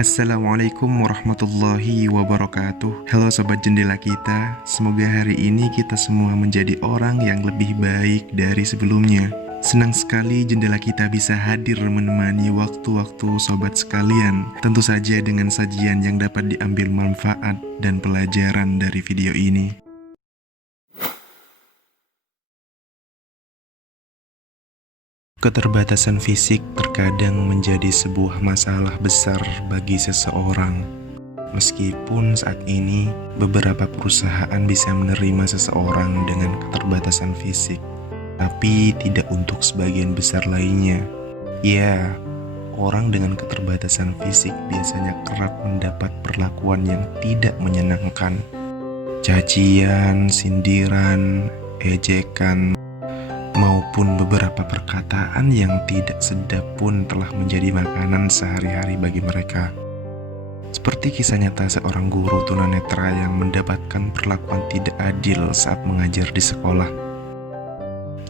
Assalamualaikum warahmatullahi wabarakatuh. Halo sobat jendela kita, semoga hari ini kita semua menjadi orang yang lebih baik dari sebelumnya. Senang sekali jendela kita bisa hadir menemani waktu-waktu sobat sekalian. Tentu saja dengan sajian yang dapat diambil manfaat dan pelajaran dari video ini. Keterbatasan fisik terkadang menjadi sebuah masalah besar bagi seseorang. Meskipun saat ini beberapa perusahaan bisa menerima seseorang dengan keterbatasan fisik, tapi tidak untuk sebagian besar lainnya. Ya, orang dengan keterbatasan fisik biasanya kerap mendapat perlakuan yang tidak menyenangkan. Cacian, sindiran, ejekan, maupun beberapa perkataan yang tidak sedap pun telah menjadi makanan sehari-hari bagi mereka. Seperti kisah nyata seorang guru tunanetra yang mendapatkan perlakuan tidak adil saat mengajar di sekolah.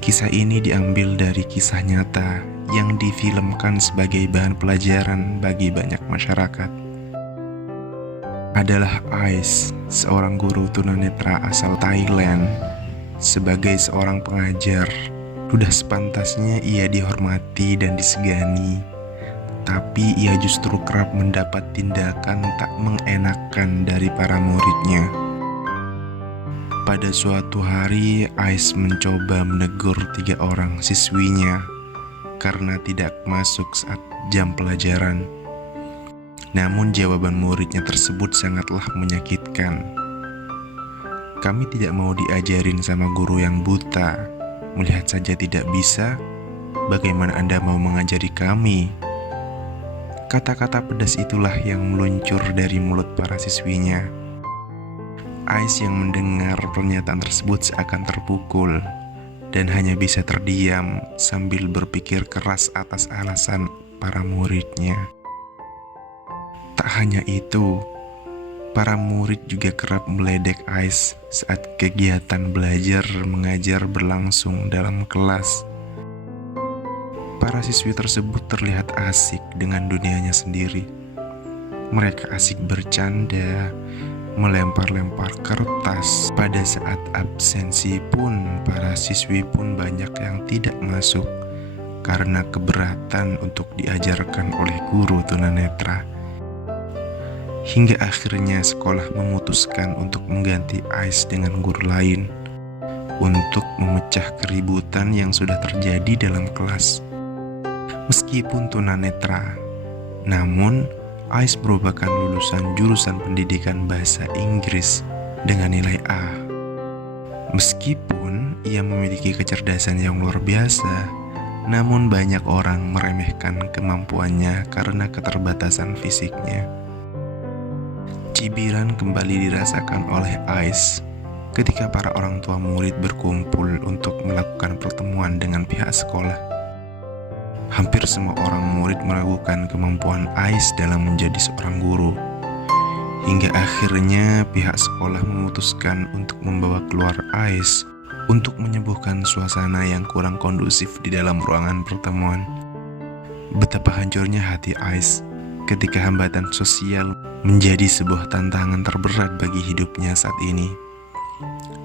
Kisah ini diambil dari kisah nyata yang difilmkan sebagai bahan pelajaran bagi banyak masyarakat. Adalah Ais, seorang guru tunanetra asal Thailand. Sebagai seorang pengajar, sudah sepantasnya ia dihormati dan disegani. Tapi ia justru kerap mendapat tindakan tak mengenakan dari para muridnya. Pada suatu hari, Ais mencoba menegur 3 orang siswinya karena tidak masuk saat jam pelajaran. Namun jawaban muridnya tersebut sangatlah menyakitkan. Kami tidak mau diajarin sama guru yang buta. Melihat saja tidak bisa, bagaimana Anda mau mengajari kami? Kata-kata pedas itulah yang meluncur dari mulut para siswinya. Ais yang mendengar pernyataan tersebut seakan terpukul dan hanya bisa terdiam sambil berpikir keras atas alasan para muridnya. Tak hanya itu, para murid juga kerap meledek Ais saat kegiatan belajar mengajar berlangsung dalam kelas. Para siswi tersebut terlihat asik dengan dunianya sendiri. Mereka asik bercanda, melempar-lempar kertas. Pada saat absensi pun, para siswi pun banyak yang tidak masuk karena keberatan untuk diajarkan oleh guru tunanetra. Hingga akhirnya sekolah memutuskan untuk mengganti Ais dengan guru lain untuk memecah keributan yang sudah terjadi dalam kelas. Meskipun tunanetra, namun Ais merupakan lulusan jurusan pendidikan bahasa Inggris dengan nilai A. Meskipun ia memiliki kecerdasan yang luar biasa, namun banyak orang meremehkan kemampuannya karena keterbatasan fisiknya. Cibiran kembali dirasakan oleh Ais ketika para orang tua murid berkumpul untuk melakukan pertemuan dengan pihak sekolah. Hampir semua orang murid meragukan kemampuan Ais dalam menjadi seorang guru. Hingga akhirnya pihak sekolah memutuskan untuk membawa keluar Ais untuk menyembuhkan suasana yang kurang kondusif di dalam ruangan pertemuan. Betapa hancurnya hati Ais ketika hambatan sosial menjadi sebuah tantangan terberat bagi hidupnya saat ini.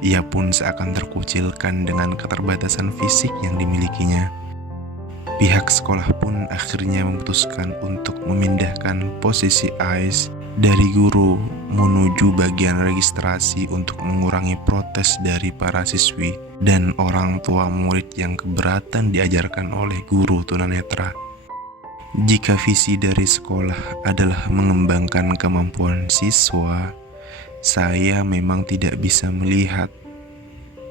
Ia pun seakan terkucilkan dengan keterbatasan fisik yang dimilikinya. Pihak sekolah pun akhirnya memutuskan untuk memindahkan posisi Ais dari guru menuju bagian registrasi untuk mengurangi protes dari para siswi dan orang tua murid yang keberatan diajarkan oleh guru tunanetra. Jika visi dari sekolah adalah mengembangkan kemampuan siswa, saya memang tidak bisa melihat.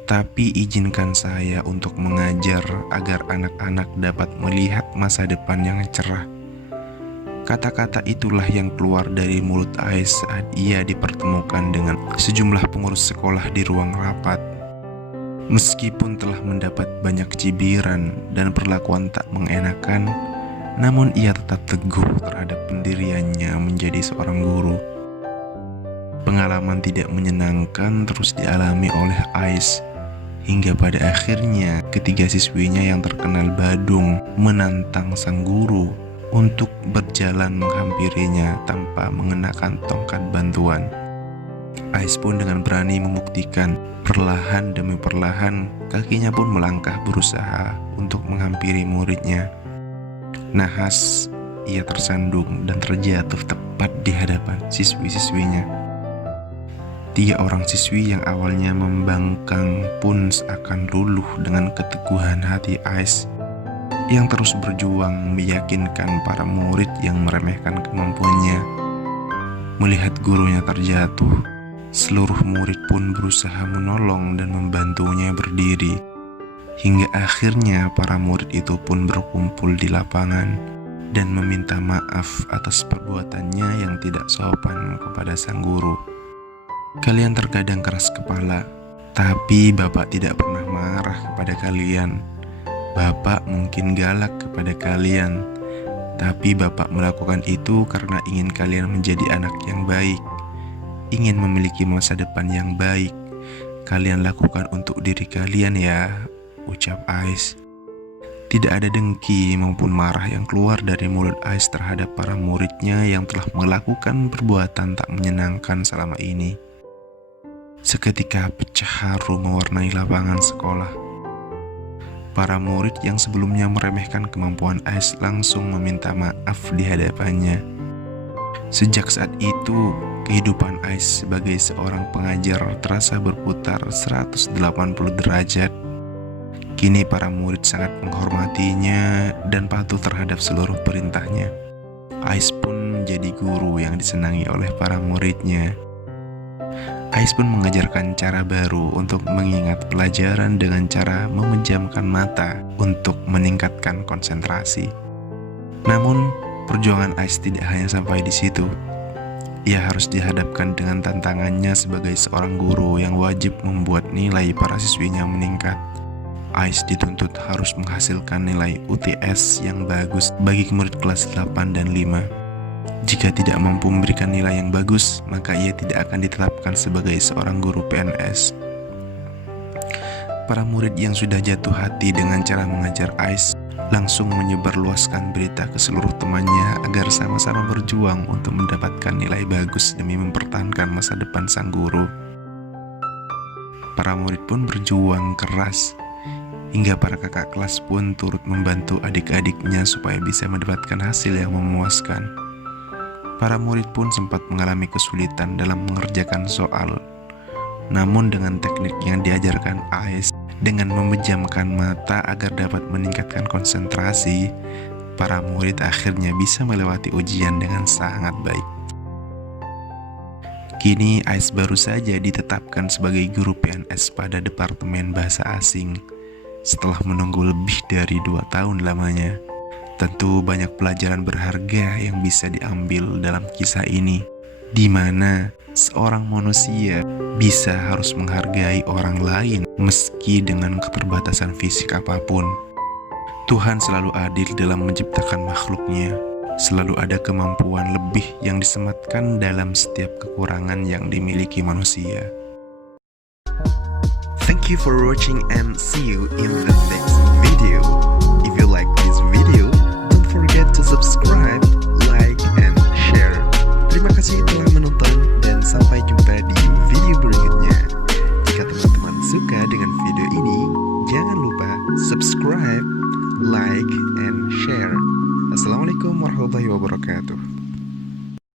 Tapi izinkan saya untuk mengajar agar anak-anak dapat melihat masa depan yang cerah. Kata-kata itulah yang keluar dari mulut Ais saat ia dipertemukan dengan sejumlah pengurus sekolah di ruang rapat. Meskipun telah mendapat banyak cibiran dan perlakuan tak mengenakan, namun ia tetap teguh terhadap pendiriannya menjadi seorang guru. Pengalaman tidak menyenangkan terus dialami oleh Ais, hingga pada akhirnya ketiga siswinya yang terkenal badung menantang sang guru untuk berjalan menghampirinya tanpa mengenakan tongkat bantuan. Ais pun dengan berani membuktikan, perlahan demi perlahan kakinya pun melangkah berusaha untuk menghampiri muridnya. Nahas ia tersandung dan terjatuh tepat di hadapan siswi-siswinya. 3 orang siswi yang awalnya membangkang pun seakan luluh dengan keteguhan hati Ais yang terus berjuang meyakinkan para murid yang meremehkan kemampuannya. Melihat gurunya terjatuh, seluruh murid pun berusaha menolong dan membantunya berdiri. Hingga akhirnya para murid itu pun berkumpul di lapangan dan meminta maaf atas perbuatannya yang tidak sopan kepada sang guru. Kalian terkadang keras kepala, tapi Bapak tidak pernah marah kepada kalian. Bapak mungkin galak kepada kalian, tapi Bapak melakukan itu karena ingin kalian menjadi anak yang baik, ingin memiliki masa depan yang baik. Kalian lakukan untuk diri kalian ya, ucap Ais. Tidak ada dengki maupun marah yang keluar dari mulut Ais terhadap para muridnya yang telah melakukan perbuatan tak menyenangkan selama ini. Seketika pecah haru mewarnai lapangan sekolah. Para murid yang sebelumnya meremehkan kemampuan Ais langsung meminta maaf di hadapannya. Sejak saat itu, kehidupan Ais sebagai seorang pengajar terasa berputar 180 derajat. Kini para murid sangat menghormatinya dan patuh terhadap seluruh perintahnya. Ais pun menjadi guru yang disenangi oleh para muridnya. Ais pun mengajarkan cara baru untuk mengingat pelajaran dengan cara memejamkan mata untuk meningkatkan konsentrasi. Namun, perjuangan Ais tidak hanya sampai di situ. Ia harus dihadapkan dengan tantangannya sebagai seorang guru yang wajib membuat nilai para siswinya meningkat. Ais dituntut harus menghasilkan nilai UTS yang bagus bagi murid kelas 8 dan 5. Jika tidak mampu memberikan nilai yang bagus, maka ia tidak akan ditetapkan sebagai seorang guru PNS. Para murid yang sudah jatuh hati dengan cara mengajar Ais langsung menyebarluaskan berita ke seluruh temannya agar sama-sama berjuang untuk mendapatkan nilai bagus demi mempertahankan masa depan sang guru. Para murid pun berjuang keras, hingga para kakak kelas pun turut membantu adik-adiknya supaya bisa mendapatkan hasil yang memuaskan. Para murid pun sempat mengalami kesulitan dalam mengerjakan soal. Namun dengan teknik yang diajarkan Ais, dengan memejamkan mata agar dapat meningkatkan konsentrasi, para murid akhirnya bisa melewati ujian dengan sangat baik. Kini Ais baru saja ditetapkan sebagai guru PNS pada Departemen Bahasa Asing setelah menunggu lebih dari 2 tahun lamanya. Tentu banyak pelajaran berharga yang bisa diambil dalam kisah ini, di mana seorang manusia bisa harus menghargai orang lain meski dengan keterbatasan fisik apapun. Tuhan selalu adil dalam menciptakan makhluknya. Selalu ada kemampuan lebih yang disematkan dalam setiap kekurangan yang dimiliki manusia. Thank you for watching and see you in the next video. If you like this video, don't forget to subscribe, like, and share. Terima kasih telah menonton dan sampai jumpa di video berikutnya. Jika teman-teman suka dengan video ini, jangan lupa subscribe, like, and share. Assalamualaikum warahmatullahi wabarakatuh.